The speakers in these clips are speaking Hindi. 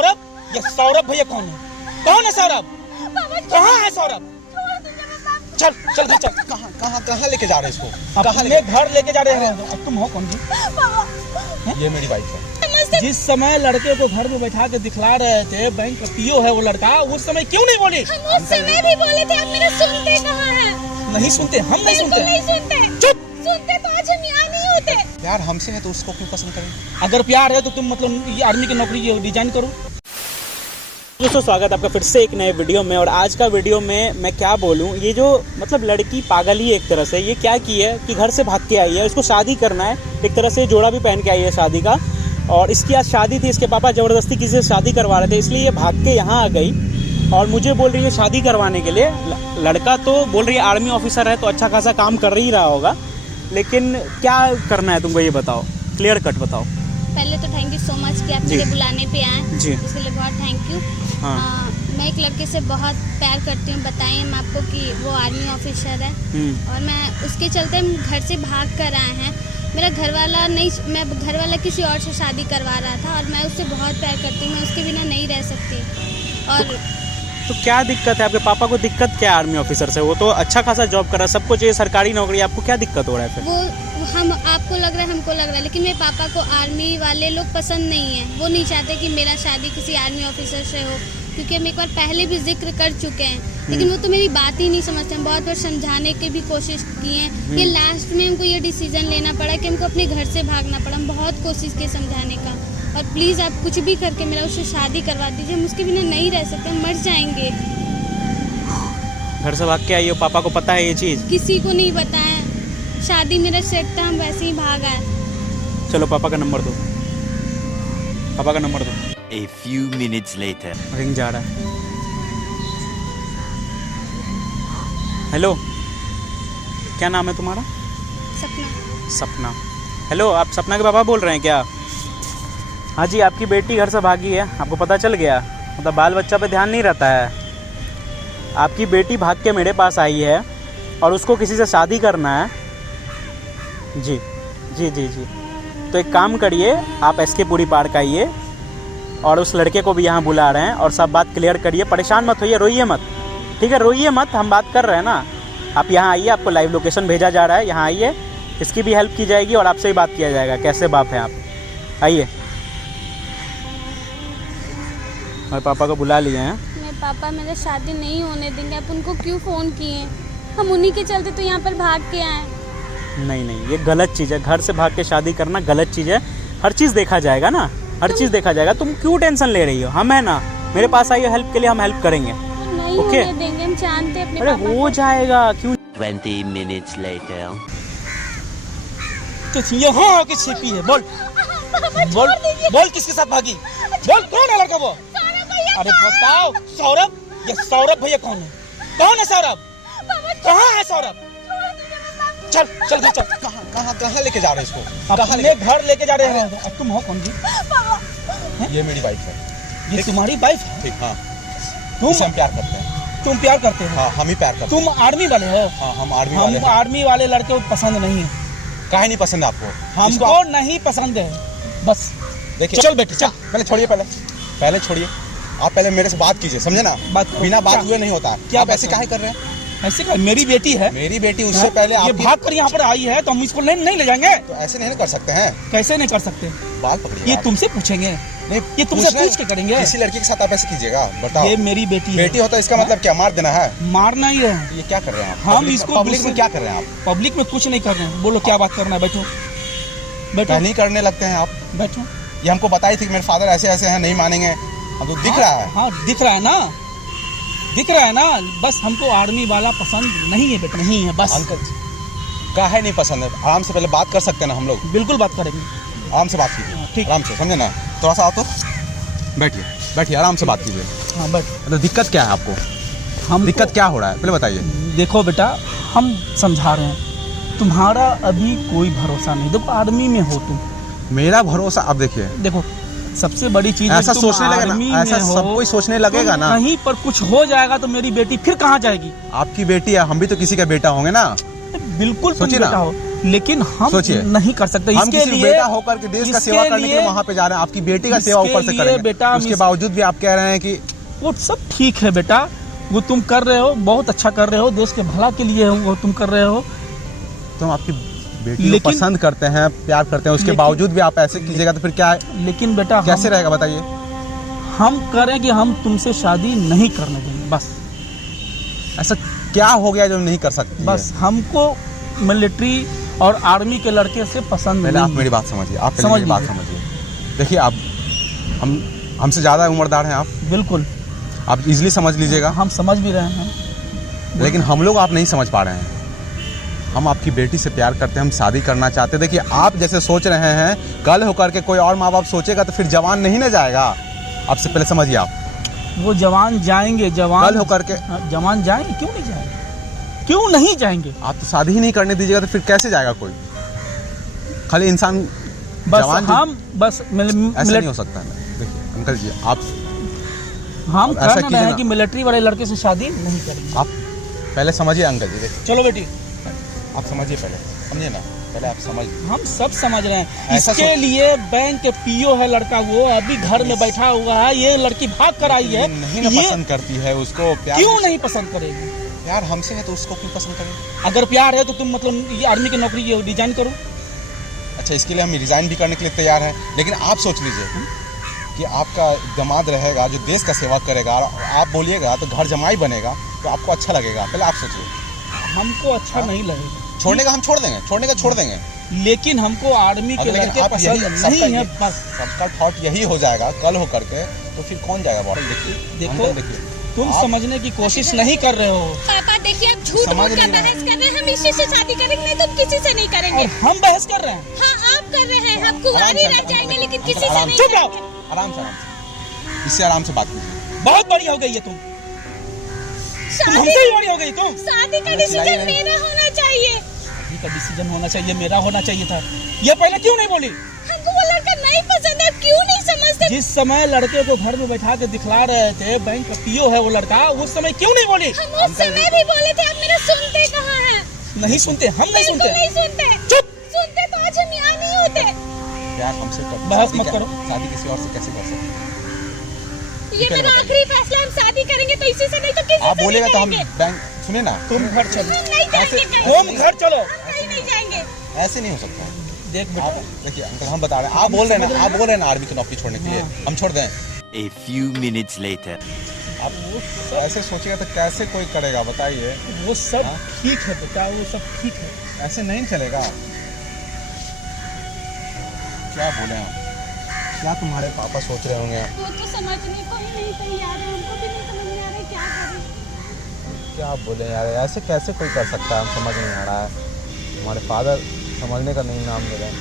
सौरभ? ये सौरभ भैया कौन है? कौन है सौरभ? कहाँ है सौरभ? चल चल घर चल। कहाँ लेके जा रहे हैं इसको? अपने घर लेके जा रहे हैं। तुम हो कौन जी? ये मेरी वाइफ है। जिस समय लड़के को घर में बैठा के दिखला रहे थे बैंक का पीओ है वो लड़का, उस समय क्यों नहीं बोली? हम उस समय भी बोले थे, आप मेरा सुनते कहाँ हैं? नहीं सुनते, हम नहीं सुनते। नहीं सुनते। चुप। सुनते तो आज हम यहाँ नहीं होते। प्यार हमसे है तो उसको क्यों पसंद करें? अगर प्यार है तो तुम मतलब ये आर्मी की नौकरी रिजाइन करो। दोस्तों स्वागत आपका फिर से एक नए वीडियो में। और आज का वीडियो में मैं क्या बोलूं, ये जो मतलब लड़की पागल ही एक तरह से ये क्या की है कि घर से भाग के आई है, उसको शादी करना है, एक तरह से जोड़ा भी पहन के आई है शादी का। और इसकी आज शादी थी, इसके पापा ज़बरदस्ती किसी से शादी करवा रहे थे, इसलिए ये भाग के यहाँ आ गई और मुझे बोल रही है शादी करवाने के लिए। लड़का तो बोल रही है आर्मी ऑफिसर है तो अच्छा खासा काम कर ही रहा होगा, लेकिन क्या करना है तुमको ये बताओ, क्लियर कट बताओ। पहले तो थैंक यू सो मच कि आप मेरे बुलाने पे आए जी, इसके लिए बहुत थैंक यू। मैं एक लड़के से बहुत प्यार करती हूँ, बताएं हम आपको कि वो आर्मी ऑफिसर है और मैं उसके चलते हम घर से भाग कर आए हैं। मेरा घरवाला नहीं, मैं घरवाला किसी और से शादी करवा रहा था और मैं उससे बहुत प्यार करती हूँ, मैं उसके बिना नहीं रह सकती। और तो क्या दिक्कत है आपके पापा को? दिक्कत क्या है आर्मी ऑफिसर से? वो तो अच्छा खासा जॉब कर रहा है, सबको चाहिए सरकारी नौकरी, आपको क्या दिक्कत हो रहा है फिर? वो हम आपको लग रहा है, हमको लग रहा है, लेकिन मेरे पापा को आर्मी वाले लोग पसंद नहीं है। वो नहीं चाहते कि मेरा शादी किसी आर्मी ऑफिसर से हो, क्योंकि हम एक बार पहले भी जिक्र कर चुके हैं, लेकिन वो तो मेरी बात ही नहीं समझते हैं। बहुत बार समझाने की भी कोशिश की है, ये लास्ट में हमको ये डिसीजन लेना पड़ा कि हमको अपने घर से भागना पड़ा। हम बहुत कोशिश की समझाने का, और प्लीज़ आप कुछ भी करके मेरा उससे शादी करवा दीजिए, हम उसके बिना नहीं रह सकते, हम मर जाएंगे। घर से भाग के आई हो, पापा को पता है ये चीज़? किसी को नहीं बताया, शादी मेरा सेट था, हम वैसे ही भाग आए। चलो पापा का नंबर दो, पापा का नंबर दो। A few minutes later. Ring जा रहा है। हेलो, क्या नाम है तुम्हारा? सपना। सपना। हेलो, आप सपना के पापा बोल रहे हैं क्या? हाँ जी, आपकी बेटी घर से भागी है, आपको पता चल गया? मतलब बाल बच्चा पे ध्यान नहीं रहता है। आपकी बेटी भाग के मेरे पास आई है और उसको किसी से शादी करना है। जी जी जी जी, तो एक काम करिए, आप एसके पूरी पार्क आइए और उस लड़के को भी यहाँ बुला रहे हैं और सब बात क्लियर करिए। परेशान मत होइए, रोइए मत, ठीक है? रोइए मत, हम बात कर रहे हैं ना। आप यहाँ आइए, आपको लाइव लोकेशन भेजा जा रहा है, यहाँ आइए, इसकी भी हेल्प की जाएगी और आपसे ही बात किया जाएगा कैसे बाप हैं आप। आइए, और पापा को बुला लिए हैं। मेरे पापा मेरा शादी नहीं होने देंगे, आप उनको क्यों फ़ोन किए? हम उन्हीं के चलते तो यहाँ पर भाग के आए। नहीं नहीं, ये गलत चीज़ है, घर से भाग के शादी करना गलत चीज़ है। हर चीज़ देखा जाएगा ना, हर चीज़ देखा जाएगा। तुम क्यों टेंशन ले रही हो? हम है ना, मेरे पास आई हो हेल्प के लिए, हम हेल्प करेंगे। नहीं ओके? होने देंगे, हम जानते हैं अपने अरे पापा हो को। जाएगा, क्यों? 20 minutes later. तो यहाँ आके छिपी है, बोल बोल बोल, किसके साथ भागी? बोल, कौन है लड़का वो? अरे बताओ। सौरभ? ये सौरभ भैया कौन है? कौन है सौरभ? कहाँ है सौरभ? चल चल घर चल। कहाँ लेके जा रहे हैं इसको? अपने घर लेके जा रहे हैं। तुम हो कौन जी? ये मेरी वाइफ है। ये तुम्हारी वाइफ है? ठीक, हाँ। तुम हम प्यार करते हैं। तुम प्यार करते हो? हाँ, हम ही प्यार करते हैं। तुम आर्मी वाले हो? हाँ, हम आर्मी वाले हैं। आर्मी वाले लड़के को पसंद नहीं है। काहे नहीं पसंद आपको? हमको नहीं पसंद है, बस। देखिए, चल बेटे चल। पहले छोड़िए, पहले छोड़िए। आप पहले मेरे से बात कीजिए, समझे ना? बिना बात हुए नहीं होता। क्या आप ऐसे काहे कर रहे हैं? ऐसे कर, मेरी बेटी है। मेरी बेटी उससे पहले ये भाग कर यहाँ पर आई है तो हम इसको नहीं ले जाएंगे? तो ऐसे नहीं कर सकते हैं। कैसे नहीं कर सकते? बाल पकड़िए। ये तुमसे पूछेंगे? नहीं, ये तुमसे पूछ के करेंगे? किसी लड़की के साथ आप ऐसे कीजिएगा? बताओ। ये मेरी बेटी है। बेटी होता है, इसका मतलब क्या मार देना है? मारना ही है। ये क्या कर रहे हैं आप? हम इसको पब्लिक में क्या कर रहे हैं आप? पब्लिक में कुछ नहीं कर रहे हैं। बोलो क्या बात करना है? बैठो बैठो। नहीं करने लगते हैं आप। बैठो। ये हमको बताई थी कि मेरे फादर ऐसे ऐसे हैं, नहीं मानेंगे। हमको दिख रहा है। हाँ दिख रहा है ना, दिख रहा है ना। बस हमको आर्मी वाला पसंद नहीं है बेटा, नहीं है बस। अंकल काहे नहीं पसंद है? आराम से पहले बात कर सकते हैं ना हम लोग? बिल्कुल बात करेंगे, आराम से बात कीजिए। ठीक, आराम से, समझे ना? थोड़ा सा आओ तो बैठिए, बैठिए, आराम से बात कीजिए। हाँ बैठ। तो दिक्कत क्या है आपको? हम दिक्कत क्या हो रहा है पहले बताइए। देखो बेटा, हम समझा रहे हैं, तुम्हारा अभी कोई भरोसा नहीं। देखो आर्मी में हो तुम। मेरा भरोसा, अब देखिए, देखो सबसे बड़ी चीज ऐसा सोचने लगेगा ना, ऐसा सब कोई सोचने लगेगा ना। कहीं पर कुछ हो जाएगा तो मेरी बेटी फिर कहाँ जाएगी? आपकी बेटी है, हम भी तो किसी का बेटा होंगे ना। बिल्कुल तुम सोचिए ना। बेटा हो। लेकिन हम सोचिए, नहीं कर सकते। हम इसके किसी लिए बेटा होकर के देश का सेवा करने के लिए वहाँ पे जा रहे हैं, आपकी बेटी का सेवा ऊपर से करेंगे बेटा, उसके बावजूद भी आप कह रहे हैं कि वो सब ठीक है बेटा, वो तुम कर रहे हो, बहुत अच्छा कर रहे हो, देश के भला के लिए वो तुम कर रहे हो। तुम आपकी बेटी को पसंद करते हैं, प्यार करते हैं, उसके बावजूद भी आप ऐसे कीजिएगा तो फिर क्या है? लेकिन बेटा कैसे रहेगा बताइए? हम करें कि हम तुमसे शादी नहीं करने देंगे, बस। ऐसा क्या हो गया जो नहीं कर सकती? बस हमको मिलिट्री और आर्मी के लड़के से पसंद पहले नहीं आप है। मेरी बात समझिए, आप पहले समझ मेरी बात लीजिए। समझिए। देखिए आप हमसे ज़्यादा उम्रदार हैं आप, बिल्कुल आप इजीली समझ लीजिएगा, हम समझ भी रहे हैं, लेकिन हम लोग आप नहीं समझ पा रहे हैं। हम आपकी बेटी से प्यार करते हैं, हम शादी करना चाहते हैं। देखिए आप जैसे सोच रहे हैं, कल होकर के कोई और माँ बाप सोचेगा तो फिर जवान नहीं ना जाएगा। आपसे पहले समझिए आप, वो जवान जाएंगे, जवान कल होकर के जवान जाएंगे, क्यों नहीं जाएंगे, क्यों नहीं जाएंगे? आप तो शादी ही नहीं करने दीजिएगा तो फिर कैसे जाएगा कोई? खाली इंसान बस जवान हम बस ऐसा नहीं हो सकता है। देखिए अंकल जी, आप हम ऐसा कहना कीजिए है ना। कि मिलिट्री वाले लड़के से शादी नहीं करेंगे। आप पहले समझिए अंकल जी, देखिए चलो बेटी, आप समझिए पहले, समझिए ना, पहले आप समझिए। हम सब समझ रहे हैं। ऐसा इसके लिए बैंक के पीओ है लड़का, वो अभी घर में बैठा हुआ है, ये लड़की भाग कर आई है। नहीं ना ये पसंद करती है उसको, प्यार क्यों नहीं पसंद करेगी? प्यार हमसे है तो उसको क्यों पसंद करेगी? अगर प्यार है तो तुम मतलब ये आर्मी की नौकरी रिजाइन करो। अच्छा, इसके लिए हम रिजाइन भी करने के लिए तैयार हैं, लेकिन आप सोच लीजिए कि आपका दामाद रहेगा जो देश का सेवा करेगा, और आप बोलिएगा तो घर जमाई बनेगा, तो आपको अच्छा लगेगा? पहले आप सोचिए। हमको अच्छा नहीं लगेगा। छोड़ने का हम छोड़ देंगे, छोड़ने का छोड़ देंगे, लेकिन हमको आर्मी के लेकिन लड़के आप पसंद यही नहीं है, बस। सबका थॉट यही हो जाएगा कल हो करके, तो फिर कौन जाएगा बाहर? देखो, देखिए तुम आप- समझने की कोशिश नहीं कर रहे हो, पापा देखिए, आप झूठ समझ बोल कर नहीं रहे बहस कर रहे हैं। हम इसी से शादी करेंगे, नहीं तो हम किसी से नहीं करेंगे। और हम बहस कर रहे हैं। हाँ, आप कर रहे हैं, हम आराम कुंवारी से, रह आराम जाएंगे, से, लेकिन आराम किसी से, से नहीं चुप रहो। करेंगे। आराम से, इससे आराम से बात कीजिए। बहुत बड़ी हो गई है तुम शादी हमसे ही बड़ी हो गई तुम। शादी का डिसीजन मेरा होना चाहिए। शादी का डिसीजन होना चाहिए, मेरा होना चाहिए था। ये पहले क्यों नहीं बोली? हमको वो लड़का नहीं पसंद है, क्यों नहीं समझते? जिस समय लड़के को घर में बैठा के दिखला रहे थे, बैंक का पीओ है वो लड़का, उस समय क्यों नहीं बोली? हम उस समय भी बोले थे, आप मेरा सुनते कहाँ हैं? नहीं सुनते, हम नहीं बिल्कुल सुनते। नहीं सुनते। चुप। सुनते तो आज हम यहाँ नहीं होते। प्यार हमसे करते, बहस शादी मत क्या- करो। शादी किसी और से कैसे कर सकते हैं? ये क्या मेरा बताइए? आखिरी फैसला, हम शादी करेंगे तो इसी से, नहीं तो किसी आप से बोलेगा नहीं तो हम करेंगे। बैंक, सुनिए ना, तुम घर चलो, हम नहीं जाएंगे कहीं। तुम घर चलो। हम कहीं नहीं जाएंगे। ऐसे नहीं हो सकता है। देख आप बेटा, देखिए अंकल, हम बता रहे हैं, आप बोल रहे हैं ना, आप बोल रहे हैं ना आर्मी की नौकरी छोड़ने के लिए, हम छोड़ दें? A few minutes later. आप ऐसे सोचिएगा तो कैसे कोई करेगा बताइए? वो सब हाँ? ठीक है बेटा, वो सब ठीक है। ऐसे नहीं चलेगा। क्या बोले हम? क्या तुम्हारे पापा सोच रहे होंगे? वो तो समझने को ही नहीं तैयार है, हमको भी नहीं समझ में आ रहा है क्या करें। क्या बोले यार, ऐसे कैसे कोई कर सकता है? हम समझ नहीं आ रहा है। हमारे फादर समझने का नहीं नाम ले रहे हैं।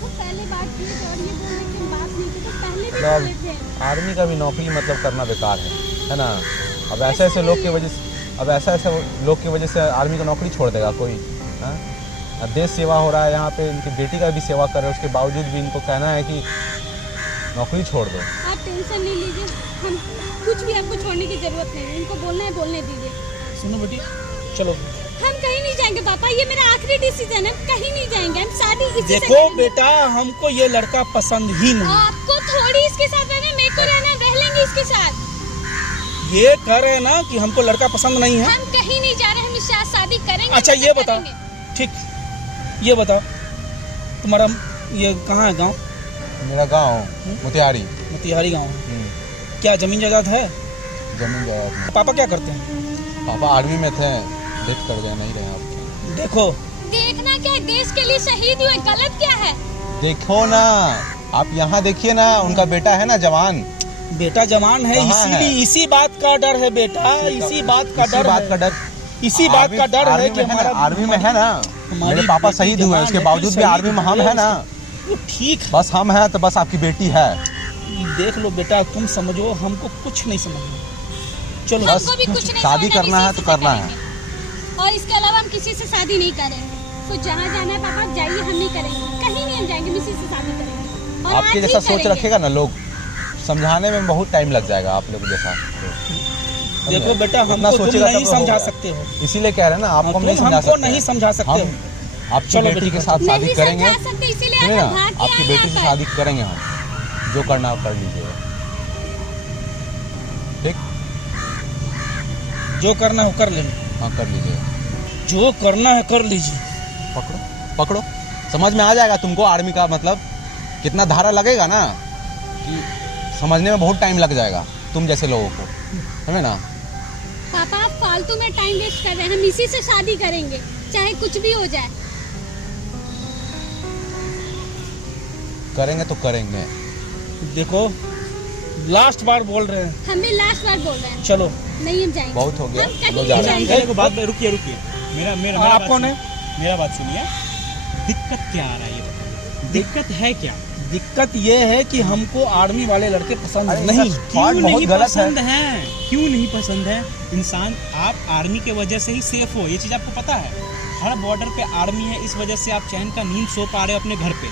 वो पहले बात की थी और ये बोलने की बात नहीं की, तो पहले भी मतलब बोले थे। आर्मी का भी नौकरी मतलब करना बेकार है ना? अब ऐसे ऐसे लोग की वजह से, अब ऐसा ऐसा लोग की वजह से आर्मी का नौकरी छोड़ देगा कोई? हाँ, अब देश सेवा हो रहा है यहाँ पे, इनकी बेटी का भी सेवा कर रहे हैं, उसके बावजूद भी इनको कहना है कि नौकरी छोड़ दो। आप टेंशन नहीं लीजिए, हम कुछ भी आपको छोड़ने की जरूरत नहीं है। इनको बोलना है, बोलने दीजिए। सुनो बेटी, चलो। हम कहीं नहीं जाएंगे पापा, ये मेरा आखिरी डिसीजन है। हम कहीं नहीं जाएंगे, हम शादी इसी से देखो करेंगे। बेटा, हमको ये लड़का पसंद ही नहीं। आपको थोड़ी इसके साथ रहना है, मेरे को रहना है, रह लेंगे इसके साथ। ये कह रहे हैं ना कि हमको लड़का पसंद नहीं है। हम कहीं नहीं जा रहे, हम इसके साथ शादी करेंगे। अच्छा मतलब ये बताओ, करेंगे। ठीक, ये बताओ तुम्हारा ये कहाँ है गांव? मेरा गांव मोतिहारी। मोतिहारी गांव। क्या जमीन जायदाद है? जमीन जायदाद। पापा क्या करते हैं? पापा आर्मी में थे, डेथ कर गए, नहीं रहे अब। देखो, देखना क्या है, देश के लिए शहीद हुए, गलत क्या है? देखो ना, आप यहाँ देखिए ना, उनका बेटा है ना जवान। बेटा जवान है, कहाँ है? इसीलिए इसी बात का डर है बेटा, इसी बात का डर है। इसी बात आर्मी- का डर है आर्मी कि में है ना, हमारा आर्मी में है ना, हमारी मेरे पापा बेटी शहीद हुए, जवान उसके है, बावजूद भी शहीद आर्मी में हम हुए है ना। वो ठीक है। बस हम हैं तो बस आपकी बेटी है। देख लो बेटा, तुम समझो, हमको कुछ नहीं समझना। चलो बस हमको भी कुछ नहीं शादी समझना, करना है इसी तो से करना है। करेंगे। और इसके अलावा हम किसी से शादी नहीं करेंगे। तो जहाँ जाना है पापा जाइए, हम नहीं करेंगे, कहीं नहीं हम जाएंगे, हम इसी से शादी करेंगे। और आपके आज जैसा ही सोच करेंगे। रखेगा ना लोग, समझाने में बहुत टाइम लग जाएगा आप लोग जैसा। देखो बेटा, उतना हमको तुम सोचेगा नहीं तब समझा होगा। सकते हो। इसीलिए कह रहे हैं ना, आपको हम नहीं तुम समझा हमको सकते नहीं हैं। समझा सकते हो। आपकी चलो बेटी के बेटी, साथ शादी नहीं करेंगे, समझा सकते, इसीलिए सुनिए आप ना, भाग के आपकी आए बेटी से यहाँ शादी करेंगे हम, जो करना आप कर लीजिएगा, ठीक? जो करना हो कर लेंगे, हाँ कर लीजिएगा। जो करना है कर लीजिए। पकड़ो पकड़ो, समझ में आ जाएगा तुमको आर्मी का मतलब कितना धारा लगेगा ना, कि समझने में बहुत टाइम लग जाएगा तुम जैसे लोगों को, समझे ना? पापा आप फालतू में टाइम वेस्ट कर रहे हैं, हम इसी से शादी करेंगे चाहे कुछ भी हो जाए। करेंगे तो करेंगे। देखो लास्ट बार बोल रहे हैं, हम भी लास्ट बार बोल रहे हैं, चलो। नहीं हम जाएंगे, बहुत हो गया, हम कहीं लो नहीं जा रहे जाएंगे। अंकल को बात रुकिए रुकिए, मेरा मेरा मेरा आपको बात ने सुनिए, मेरा बात सुनिए, दिक्कत क्या आ रहा है ये बताइए, दिक्कत है क्या? दिक्कत ये है कि हमको आर्मी वाले लड़के पसंद अरे नहीं। सर, क्यों बात बहुत नहीं गलत पसंद है? क्यों नहीं पसंद है? इंसान आप आर्मी के वजह से ही सेफ हो, ये चीज़ आपको पता है। हर बॉर्डर पे आर्मी है, इस वजह से आप चैन का नींद सो पा रहे हो अपने घर पे,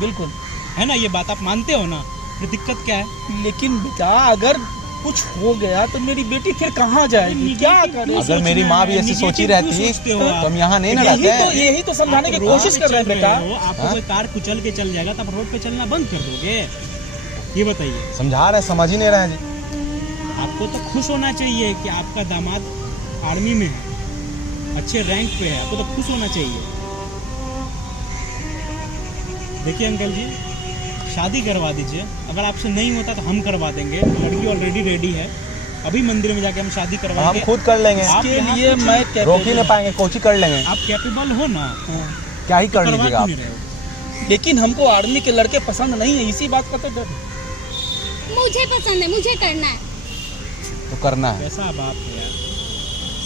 बिल्कुल, है ना? ये बात आप मानते हो ना? फिर दिक्कत क्या है? लेकिन बेटा अगर कुछ हो गया तो मेरी बेटी फिर कहाँ जाएगी, क्या करे? अगर मेरी माँ भी ऐसी सोची रहती तो हम यहाँ नहीं ना रहते। यही तो समझाने की कोशिश कर रहे हैं बेटा। आपको कोई कार कुचल के चल जाएगा तब रोड पे चलना बंद कर दोगे? ये बताइए। समझा रहे, समझ ही नहीं रहे हैं जी। आपको तो खुश होना चाहिए कि आपका दामाद आर्मी में है, अच्छे रैंक पे है, आपको तो खुश होना चाहिए। देखिए अंकल जी, शादी करवा दीजिए, अगर आपसे नहीं होता तो हम करवा देंगे, लड़की ऑलरेडी रेडी है, अभी मंदिर में जाके हम शादी हम करवाएंगे। खुद कर लेंगे, आप इसके यहाँ लिए कुछ मैं रोक ही नहीं पाएंगे, कोची कर लेंगे, आप कैपेबल हो ना, क्या ही कर करवा लीजिएगा क्यों आप। नहीं रहे हो? लेकिन हमको आर्मी के लड़के पसंद नहीं है, इसी बात का तो डर है। मुझे पसंद है, मुझे करना है। तो करना है। कैसा बाप है यार,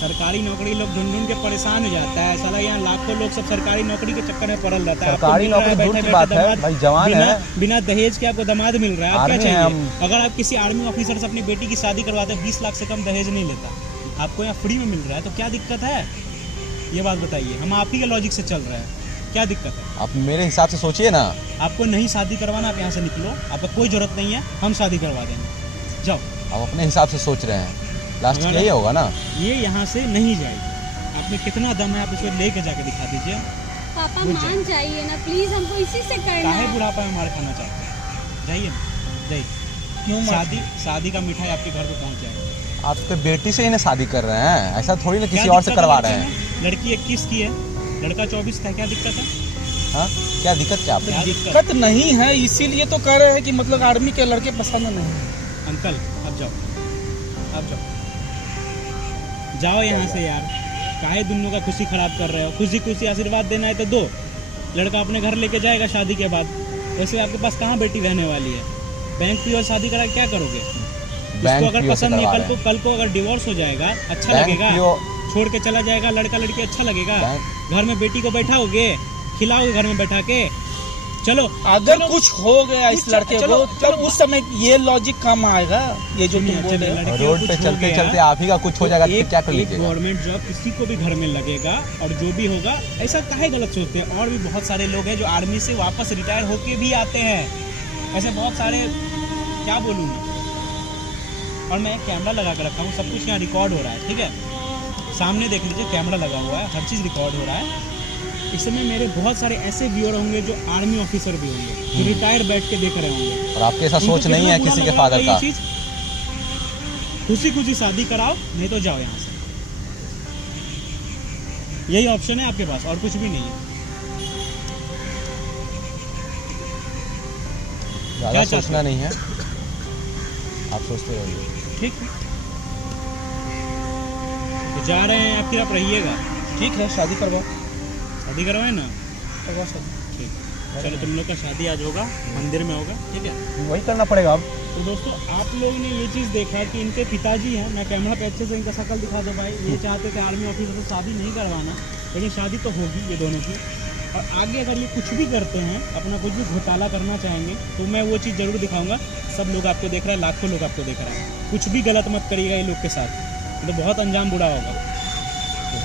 सरकारी नौकरी लोग ढूंढ ढूंढ के परेशान हो जाता है साला। यहाँ लाखों लोग सब सरकारी नौकरी के चक्कर में पड़ल रहता है। आपको सरकारी मिल रहा है नौकरी दूर बैठे की बात बैठे है, दामाद, भाई जवान बिना, है। बिना दहेज के आपको दामाद मिल रहा है, आप क्या आर्मी है चाहिए? हम। अगर आप किसी आर्मी ऑफिसर से अपनी बेटी की शादी करवाते हैं, 20 लाख से कम दहेज नहीं लेता, आपको यहाँ फ्री में मिल रहा है, तो क्या दिक्कत है? ये बात बताइए। हम आप ही के लॉजिक से चल रहे हैं, क्या दिक्कत है? आप मेरे हिसाब से सोचिए ना। आपको नहीं शादी करवाना, आप यहाँ से निकलो, आपको कोई जरूरत नहीं है, हम शादी करवा देंगे, जाओ। आप अपने हिसाब से सोच रहे हैं, लास्ट अगर- यही होगा ना। ये यहाँ से नहीं जाएगी। आप में कितना दम है, आप इसको लेके जाके दिखा दीजिए। पापा बुझ मान जाइए ना प्लीज, हमको इसी से करना काहे है। बुढ़ापा में मार खाना चाहते हैं? जाइए ना, जाइए। क्यों शादी का मिठाई आपके घर पे पहुँच जाएगा। आपके बेटी से ही ना शादी कर रहे हैं, ऐसा थोड़ी ना क्या किसी और से दिक्कत करवा है रहे लड़के हैं। में? लड़की 21 की है, लड़का 24 का है, क्या दिक्कत है? हाँ, क्या दिक्कत क्या आपको? क्या दिक्कत? दिक्कत नहीं है, इसीलिए तो कह रहे हैं कि मतलब आर्मी के लड़के पसंद नहीं है। अंकल अब जाओ, अब जाओ, जाओ यहाँ से यार। काहे दुनिया का खुशी खराब कर रहे हो? खुशी खुशी आशीर्वाद देना है तो दो, लड़का अपने घर लेके जाएगा शादी के बाद। वैसे आपके पास कहाँ बेटी रहने वाली है? बैंक पी और शादी करा के क्या करोगे? इसको अगर PO से पसंद नहीं, करवा रहे हैं। कल को अगर डिवोर्स हो जाएगा, अच्छा बैंक लगेगा? PO छोड़ के चला जाएगा लड़का लड़की, अच्छा लगेगा? बैंक- घर में बेटी को बैठाओगे, खिलाओगे घर में बैठा के? चलो अगर चलो, कुछ हो गया इस कुछ- लड़के चलो, को, तब उस समय ये लॉजिक काम आएगा, ये जो तुम सुनिए, बोल रहे हो। चलिए, लड़की को रोड कुछ पे हो चलते गया, चलते आप ही का कुछ हो जाएगा तो फिर क्या कर एक लीजिएगा? गवर्नमेंट जॉब किसी को भी घर में लगेगा, और जो भी होगा, ऐसा काहे गलत सोचते हैं? और भी बहुत सारे लोग हैं जो आर्मी से वापस रिटायर होके भी आते हैं, ऐसे बहुत सारे, क्या बोलूँ मैं। और मैं एक कैमरा लगा कर रखा हूँ, सब कुछ यहाँ रिकॉर्ड हो रहा है, ठीक है? सामने देख लीजिए, कैमरा लगा हुआ है, हर चीज़ रिकॉर्ड हो रहा है। इस समय मेरे बहुत सारे ऐसे व्यूअर होंगे जो आर्मी ऑफिसर भी होंगे, जो रिटायर बैठ के देख रहे होंगे। और आपके ऐसा सोच उनको नहीं है कितना किसी बुरा के लग रहा फादर होगा का। ये चीज़? खुशी खुशी शादी कराओ, नहीं तो जाओ यहाँ से। यही ऑप्शन है आपके पास, और कुछ भी नहीं है। ज़्यादा क्या चाहते सोचना नहीं है, आप सोचते रहिए। ठीक है, तो जा रहे हैं, आप फिर आप रहिएगा। ठीक है, शादी करवाओ, शादी करवाए ना? करवा सकते। ठीक, चलो तुम लोग का शादी आज होगा, मंदिर में होगा, ठीक है? वही करना पड़ेगा अब। तो दोस्तों, आप लोग ने ये चीज़ देखा कि इनके पिताजी हैं, मैं कैमरा पे अच्छे से इनका शक्ल दिखा दो भाई, ये चाहते थे आर्मी ऑफिसर से शादी नहीं करवाना, लेकिन शादी तो होगी ये दोनों की। और आगे अगर ये कुछ भी करते हैं, अपना कुछ भी घोटाला करना चाहेंगे, तो मैं वो चीज़ ज़रूर दिखाऊंगा। सब लोग आपको देख रहे हैं, लाखों लोग आपको देख रहे हैं। कुछ भी गलत मत करिएगा ये लोग के साथ, तो बहुत अंजाम बुरा होगा।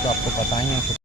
तो आपको पता ही है।